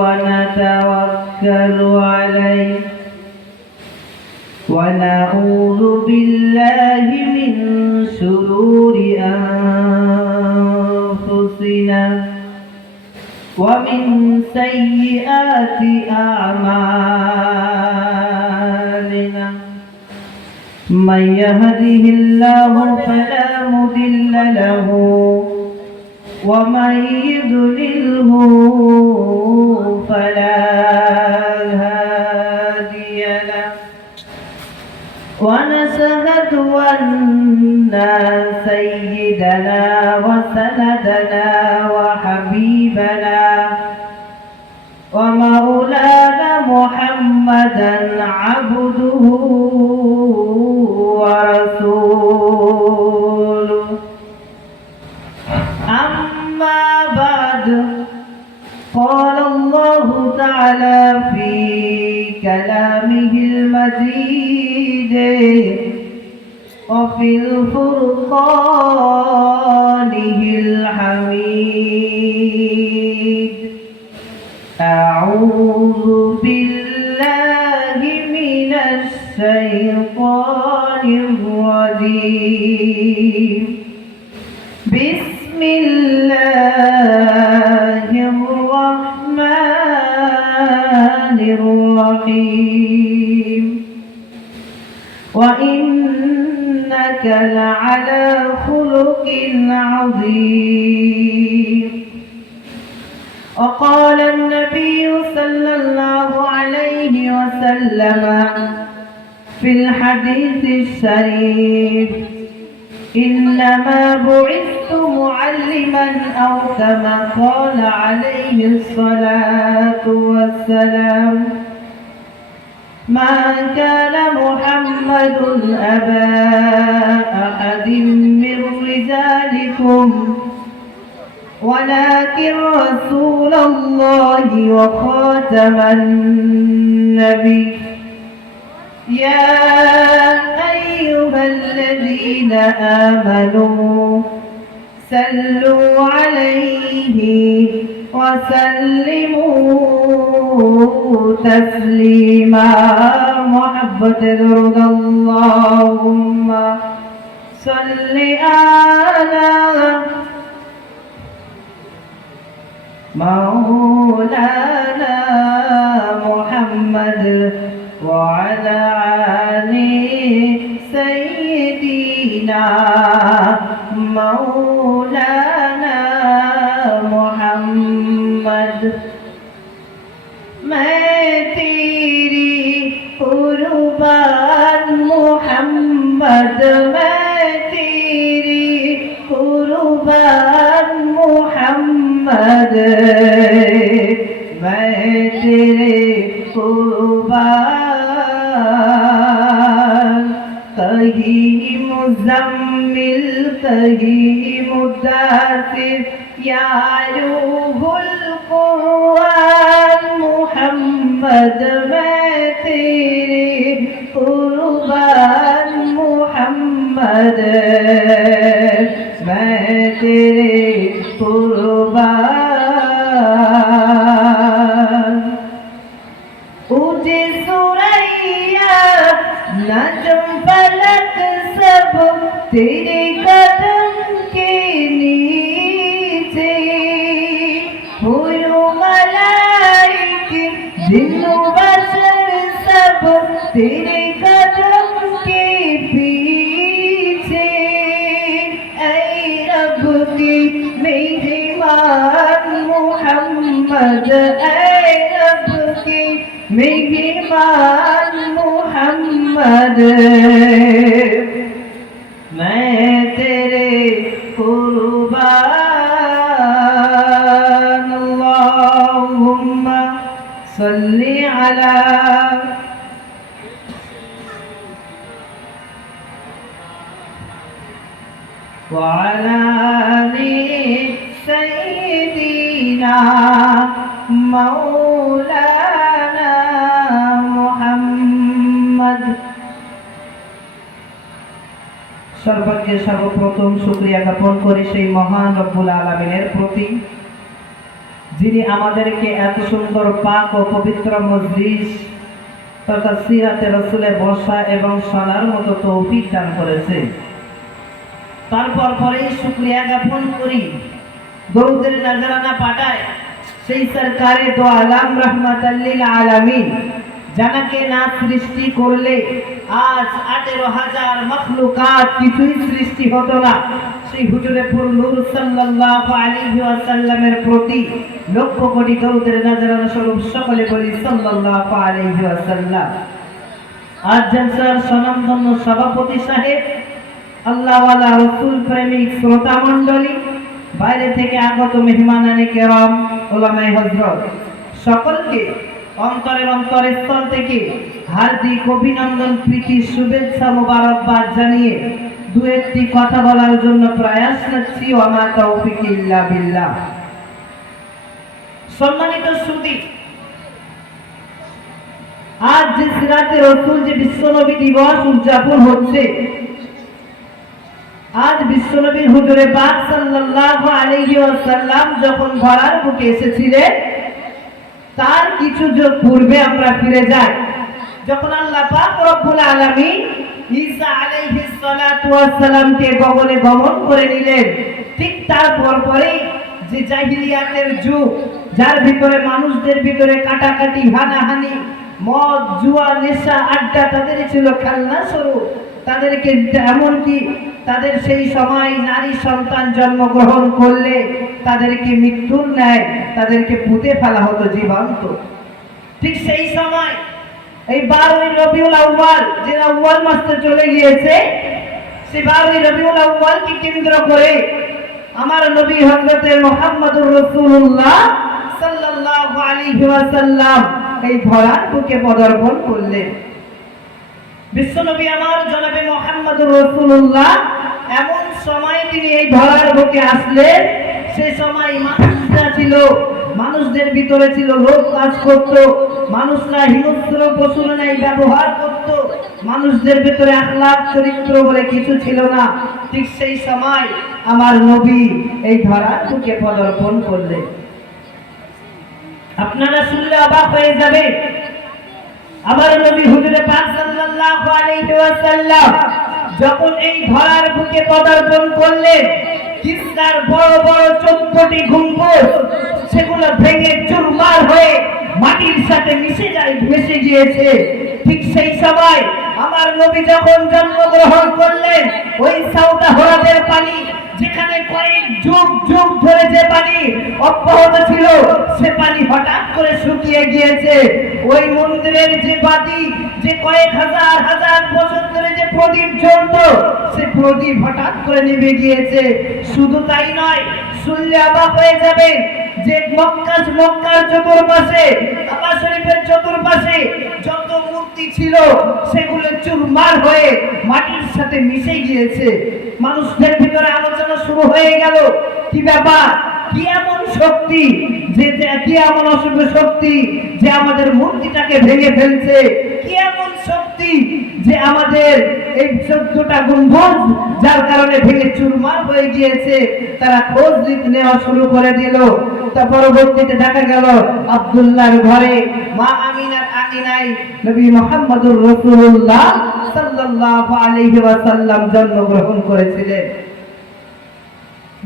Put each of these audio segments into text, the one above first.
ونتوكل عليه ونعوذ بالله من شرور أنفسنا ومن سيئات أعمالنا من يهده الله فلا مضل له ومن يضلله فلا هادي له ونشهد أن سيدنا وسندنا وحبيبنا ومولانا محمدا عبده ورسوله أما بعد قال الله تعالى في كلامه المجيد وفي الفرقانه الحميد أعوذ بالله من الشيطان الرجيم بسم الله الرحمن الرحيم وإنك لعلى خلق عظيم وقال النبي صلى الله عليه وسلم في الحديث الشريف إنما بعثت معلما أو كما قال عليه الصلاة والسلام ما كان محمد أبا أحد من رجالكم ولكن رسول الله وخاتم النبي يا أيها الذين آمنوا صلوا عليه وسلموا تسليما محبة درود اللهم صل على مولانا محمد وعلى آل سيدنا مولانا محمد मैं तेरी कुर्बान मोहम्मद मैं तेरी कुर्बान मोहम्मद मैं तेरे कुर्बान कहीं मुज़म्मिल कहीं मुद्दासिर या रूहुल कुर्आन मुहम्मद मैं तेरे कुर्बान मुहम्मद मैं तेरे कुर्बान ऊँचे सुरैया नजम फलक सब तेरे कदम के नीचे हुर्र मलाइक जिन्नो बशर सब तेरे कदम के पीछे ऐ रब की मेहमान मुहम्मद ऐ रब की मेहमान मुहम्मद मैं तेरे कुर्बान अल्लाहुम्मा सल्ली अला वअला आलि सय्यिदिना मौलाना मुहम्मद। সর্বজ্ঞ সর্বপ্রথম শুকরিয়া জ্ঞাপন করি সেই মহান রব্বুল আলামিনের প্রতি যিনি আমাদেরকে এত সুন্দর পাক ও পবিত্র মজলিস তথা সিরাতে রাসূলে বসা এবং শোনার মতো তৌফিক দান করেছে। তারপর পরেই শুকরিয়া জ্ঞাপন করি, দরুদের নজরানা পাঠায় সেই সরকারে দো আলম রহমাতাল লিল আলামিন, যাকে না সৃষ্টি করলে আজ 18,000 মখলুকাত কিছুই সৃষ্টি হতো না। সেই হুজুরে পুর নূর সাল্লাল্লাহু আলাইহি ওয়াসাল্লামের প্রতি লক্ষ কোটি দরুদের নজরানা স্বরূপ সকলে বলি সাল্লাল্লাহু আলাইহি ওয়াসাল্লাম। আজ জলসার স্বনামধন্য সভাপতি সাহেব, আল্লাহওয়ালা রাসূল প্রেমিক শ্রোতা মণ্ডলী, বাইরে থেকে আগত মেহমানানে কেরাম, ওলামায়ে হযরত, সকলকে অন্তরের অন্তরস্থল থেকে হার্দিক অভিনন্দন, প্রীতি, শুভেচ্ছা, মোবারকবাদ জানিয়ে দু একটি কথা বলার জন্য প্রয়াস করছি। ওয়া মা তাওফিক ইল্লা বিল্লাহ। সম্মানিত সুধী, আজ যে সিরাতে রাসূল, যে বিশ্বনবী দিবস উদযাপন হচ্ছে, আজ বিশ্বনবী হুজুরে পাক সাল্লাল্লাহু আলাইহি ওয়াসাল্লাম যখন ধরার বুকে এসেছিলেন, তার কিছু যুগ পূর্বে আমরা ফিরে যাই, যখন আল্লাহ পাক রব্বুল আলামিন ঈসা আলাইহিস সালাতু ওয়াস সালামকে গগনে গমন করে নিলেন। ঠিক তারপর পরেই যে জাহিলিয়াতের যুগ, যার ভিতরে মানুষদের ভিতরে কাটাকাটি, হানাহানি, মদ, জুয়া, নেশা, আড্ডা তাদের ছিল খেলনা স্বরূপ। তাদেরকে এমনকি তাদের সেই সময় নারী সন্তান জন্মগ্রহণ করলে তাদেরকে মৃত্যুর ন্যায় তাদেরকে পুঁতে ফেলা হতো জীবন্ত। ঠিক সেই সময় এই 12ই রবিউল আউয়াল, যে আউয়াল মাসে চলে গিয়েছে, সেই 12ই রবিউল আউয়ালকে কেন্দ্র করে আমার নবী হযরত মুহাম্মদুর রাসূলুল্লাহ সাল্লাল্লাহু আলাইহি ওয়াসাল্লাম এই ধরার বুকে পদার্পণ করলেন। বিশ্বনবী আমার জনাবে মুহাম্মদুর রাসূলুল্লাহ এমন সময় তিনি এই ধরার বুকে আসলেন, সেই সময় মানুষরা ছিল, মানুষদের ভিতরে ছিল লোভ কাজ করত, মানুষরা হিংস্র পশুর ন্যায় ব্যবহার করত, মানুষদের ভিতরে আখলাক চরিত্র বলে কিছু ছিল না। ঠিক সেই সময় আমার নবী এই ধরার বুকে পদার্পণ করলেন। আপনারা শুনলে অবাক হয়ে যাবে, আমার নবী হুজুরে পাক সাল্লাল্লাহু আলাইহি ওয়াসাল্লাম যখন এই ধরার বুকে পদার্পণ করলেন, কিসরার বড় বড় 14টি গম্বুজ সেগুলো ভেঙে চুরমার হয়ে মাটির সাথে মিশে গিয়েছে। ঠিক সেই সময় আমার নবী যখন জন্মগ্রহণ করলেন, ওই সাউদা হ্রদের পানি, যেখানে কয়েক যুগ যুগ ধরে যে পানি অব্যাহত ছিল, সে পানি হঠাৎ করে শুকিয়ে গিয়েছে। ওই মন্দিরের যে বাতি, যে কয়েক হাজার হাজার বছর ধরে যে প্রদীপ জ্বলত, সে প্রদীপ হঠাৎ করে নিভে গিয়েছে। শুধু তাই নয়, শুনলে অবাক হয়ে যাবেন যে মক্কার চতুর্পাশে, কাবা শরীফের চতুর্পাশে যত মূর্তি ছিল সেগুলো চুরমার হয়ে মাটির সাথে মিশে গিয়েছে। মানুষদের ভিতরে আলোচনা শুরু হয়ে গেল, কি ব্যাপার, কি এমন শক্তি, যে কি এমন অশুভ শক্তি যে আমাদের মূর্তিটাকে ভেঙে ফেলছে, কি এমন শক্তি যে আমাদের এই 14টা গম্বুজ যার কারণে ভেঙে চুরমার হয়ে গিয়েছে। তারা খোঁজ নেওয়া শুরু করে দিল। তা পরবর্তীতে দেখা গেল আব্দুল্লাহর ঘরে মা আমিনার আমিনায় নবী মুহাম্মদুর রাসূলুল্লাহ সাল্লাল্লাহু আলাইহি ওয়াসাল্লাম জন্মগ্রহণ করেছিলেন।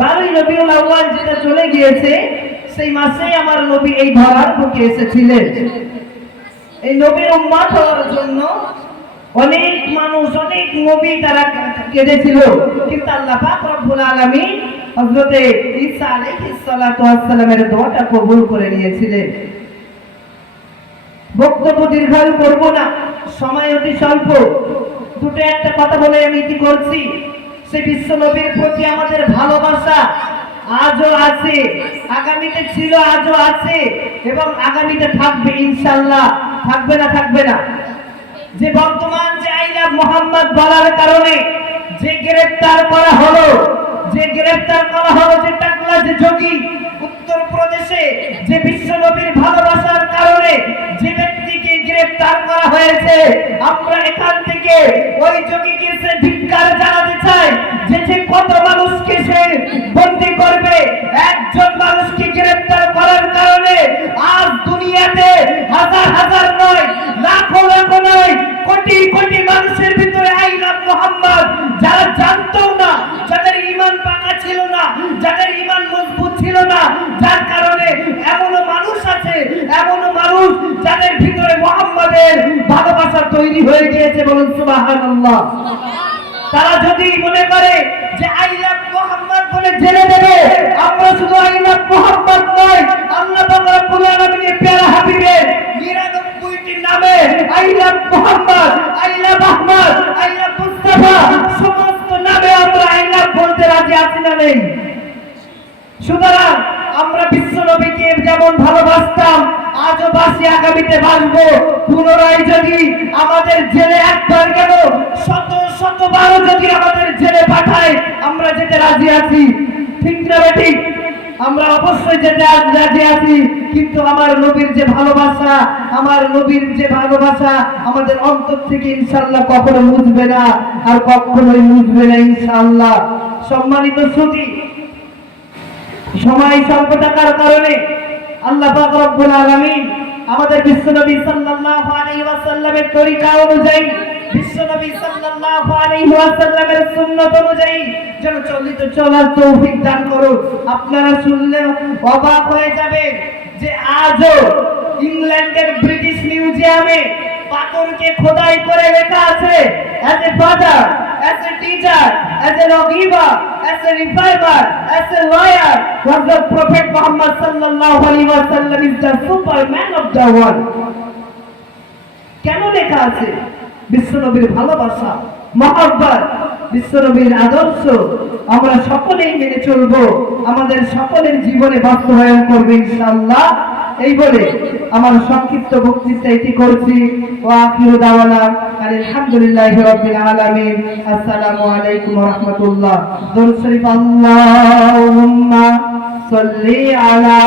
12ই রবিউল আউয়াল যেটা চলে গিয়েছে, সেই মাসে আমার নবী এই ধরার বুকে এসেছিলেন। এই নবীর উম্মত হওয়ার জন্য অনেক মানুষ, অনেক নবী তারা কেঁদেছিল, কিন্তু আল্লাহ পাক রব্বুল আলামিন হযরত ঈসা আলাইহিস সালাতু ওয়াস সালামের দোয়াটা কবুল করে নিয়েছিলেন। বক্তব্য দীর্ঘায়ু করব না, সময় অতি স্বল্প। দুটো একটা কথা বলে আমি ইতি করছি। সে বিশ্ব নবীর প্রতি আমাদের ভালোবাসা আজও আছে, আগামীতে ছিল, আজও আছে এবং আগামীতে থাকবে ইনশাআল্লাহ। থাকবে না? থাকবে না। যে বর্তমান যে আই লাভ মোহাম্মদ বলার কারণে যে গ্রেফতার করা হলো, যে টাকলা যে যোগী উত্তর প্রদেশে, যে বিশ্ব নবীর ভালোবাসার কারণে যে ব্যক্তিকে গ্রেফতার করা হয়েছে, আমরা এখান থেকে ওই যোগীকে সে ধিক্কার জানাতে চাই যে কত মানুষকে সে বন্দী করবে। একজন মানুষকে গ্রেফতার করার কারণে তৈরি হয়ে গিয়েছে, বলুন সুবহানাল্লাহ। তারা যদি মনে করে যে আই লাভ মুহাম্মদ বলে জেনে দেবে, আমরা শুধু আই লাভ মুহাম্মদ নয়, আল্লাহ পাক রব্বুল আলামিনের প্যারা হাবিবের 99টি নামে I love Muhammad, I love Ahmad, I love Mustafa, সমস্ত নামে আমরা আই লাভ বলতে রাজি আছি না নেই? সুতরাং আমরা বিশ্ব নবীকে যেমন ভালোবাসতাম, আজও বাসি, আগামীতে বাসবো। পুনরায় যদি আমাদের জেলে একবার কেন শতবারও যদি আমাদের জেলে পাঠায়, আমরা যেতে রাজি আছি। ঠিক না ঠিক? আমরা অবশ্যই যেতে রাজি আছি, কিন্তু আমার নবীর যে ভালোবাসা, আমার নবীর যে ভালোবাসা আমাদের অন্তর থেকে ইনশাআল্লাহ কখনো মুছবে না, আর কখনোই মুছবে না ইনশাআল্লাহ। সম্মানিত সুধী, সময় স্বল্পতার কারণে আল্লাহ পাক রব্বুল আলামিন আমাদের বিশ্বনবী সাল্লাল্লাহু আলাইহি ওয়াসাল্লামের তরিকা অনুযায়ী, বিশ্বনবী সাল্লাল্লাহু আলাইহি ওয়াসাল্লামের সুন্নাত অনুযায়ী যেন চলার তৌফিক দান করুন। আপনারা শুনলে অবাক হয়ে যাবেন যে আজও ইংল্যান্ডের ব্রিটিশ মিউজিয়ামে পাথরকে খোদাই করে লেখা আছে, as a father, as a teacher, as a lawgiver, as a reformer, as a lawyer, was the Prophet Muhammad sallallahu alaihi wasallam is the superman of the world. কেন লেখা আছে? বিশ্বনবীর ভালোবাসা, মহব্বত, বিশ্বনবীর আদর্শ আমরা সকলেই মেনে চলবো, আমাদের সকলের জীবনে বাস্তবায়ন করবে ইনশাআল্লাহ। এই বলে আমার সংক্ষিপ্ত বক্তৃতা এটি করছি। ওয়া আখিরু দাওয়ানা আলহামদুলিল্লাহি রাব্বিল আলামিন। আসসালামু আলাইকুম ওয়া রাহমাতুল্লাহ। দরুদ শরীফ আল্লাহুম্মা সাল্লি আলা